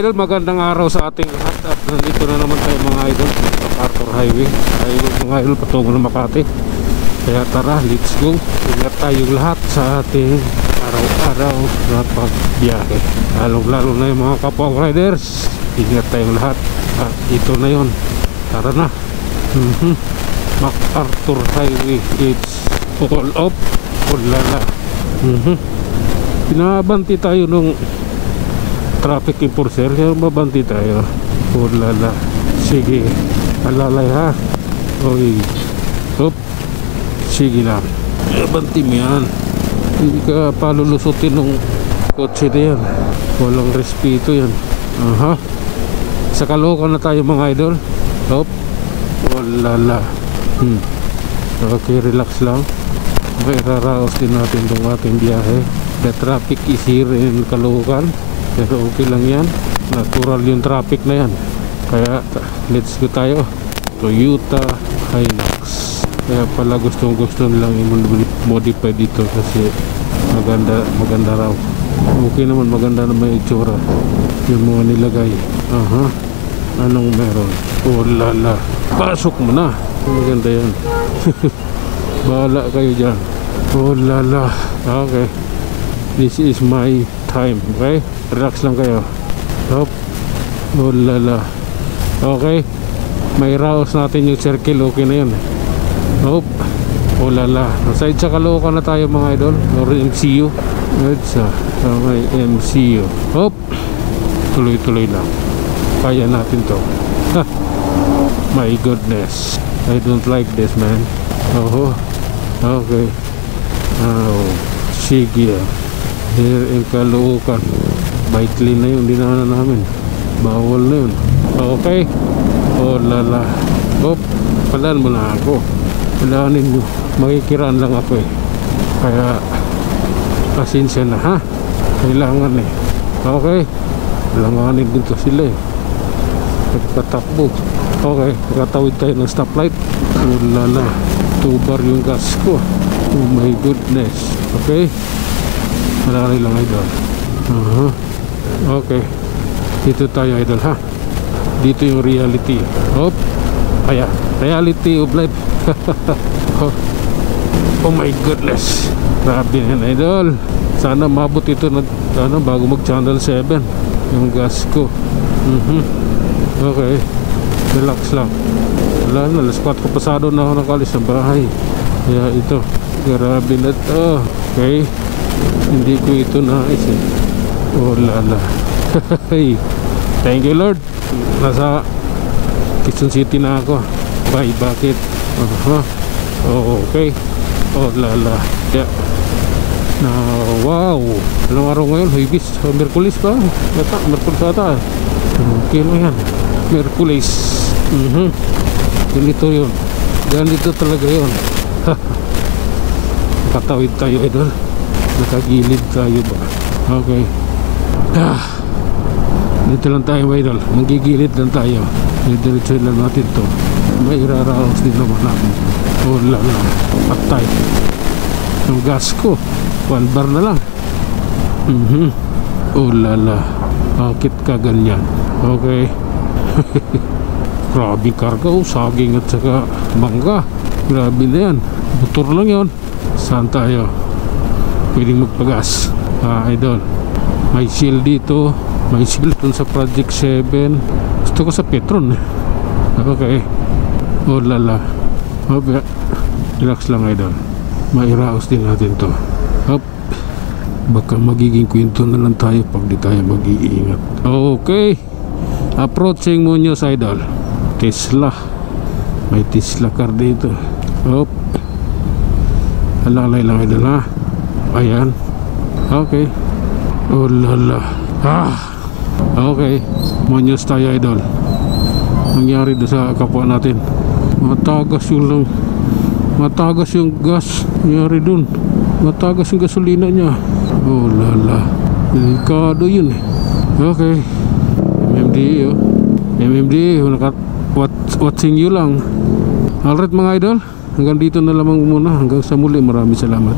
idol, magandang araw sa ating lahat. At nandito na naman tayo mga idol sa MacArthur Highway. Tayo mga idol patungo ng Makati. Kaya tara, let's go. Ingat tayong lahat sa ating araw-araw na pagbiyahe. Lalong-lalo na yung mga kapwa riders. Ingat tayong lahat. At ito na yon. Tara na. MacArthur Highway, it's all up. Ulala. Pinabanti tayo nung traffic enforcer, kaya mabanti tayo. Ulala. Sige, alalay ha. Oy. Hop. Sige lang, banti mo yan. Hindi ka palulusutin ng kotse na yan. Walang respeto yan. Aha. Sa Caloocan na tayo mga idol. Hop. Ulala. Okay, relax lang. Okay, raraos din natin itong ating biyahe. The traffic is here in Caloocan, pero okay lang yan. Natural yung traffic na yan. Kaya let's go tayo. Toyota Hilux. Kaya pala gusto nilang i-modify dito kasi maganda raw. Okay naman, maganda na may itsura yung mga nilagay. Aha. Anong meron? Oh lala. Pasok mo na. Maganda yan. Bahala kayo dyan. Oh lala. Okay. This is my time. Okay? Relax lang kayo. Hop. Oh lala. Okay. May raos natin yung circle. Okay na yun. Hop. Oh lala. Aside sa Caloocan na tayo mga idol. Or MCU. Sa may MCU. Hop. Tuloy-tuloy lang. Kaya natin to. Ha. My goodness. I don't like this, man. Oh. Okay. Oh. Sige. Here in Caloocan. Bike lane na yun. Dinaanan namin. Bawal na yun. Okay. Oh lala. Hop. Palaan mo na ako. Palaanin mo. Makikiraan lang ako eh. Kaya pasensya na ha. Kailangan eh. Okay. Langanin din to sila eh. Pagkatakbo. Okay. Nakatawid tayo ng stoplight. Oh lala. 2 bar yung gas ko. Oh my goodness. Okay. Malari lang idol. Okay. Dito tayo idol ha. Dito yung reality. Hop. Kaya reality of life. Oh my goodness. Grabe yan idol. Sana mabot ito na bago mag channel 7 yung gas ko. Okay. Relax lang. Wala na, alas 4 pasado na ako nakalis ng bahay. Kaya ito, grabe na ito. Okay. Hindi ko ito nais eh. Oh lala. Thank you Lord. Nasa Quezon City na ako. Bye, bakit? Oh, okay. Oh lala. Yeah. Wow. Anong araw ngayon? Huibis. Merkulis pa. Merkulis ata. Okay mo yan. Merkulis. Ganito yun. Ganito talaga yun. Katawid tayo idol. Nakagilid tayo ba? Okay. Dito lang tayo idol. Magigilid lang tayo. Diretso lang natin to. May iraraos din naman namin. Oh lala. Patay. Yung gas ko 1 bar na lang. Oh lala. Bakit ka ganyan? Okay. Grabe karga. Oh, saging at saka mangga. Grabe na yan. Motor lang yun. Saan tayo? Pwedeng magpagas. Idol. May shield dito. May shield dun sa Project 7. Gusto ko sa Petron eh. Okay. Oh lala. Okay. Relax lang idol. Mairaos din natin to. Hop. Baka magiging kwento na lang tayo pag di tayo mag-iingat. Okay. Approaching Muñoz idol. Tesla. May Tesla car dito. Hop. Alalay lang idol ha. Ayan. Okay. Oh lala. Okay. Muñoz tayo idol. Nangyari doon sa kapwa natin. Matagas yung gas. Nangyari doon. Matagas yung gasolina niya. Oh lala. Delikado yun eh. Okay. MMD watching you lang. Alright mga idol, hanggang dito na lamang muna. Hanggang sa muli, maraming salamat.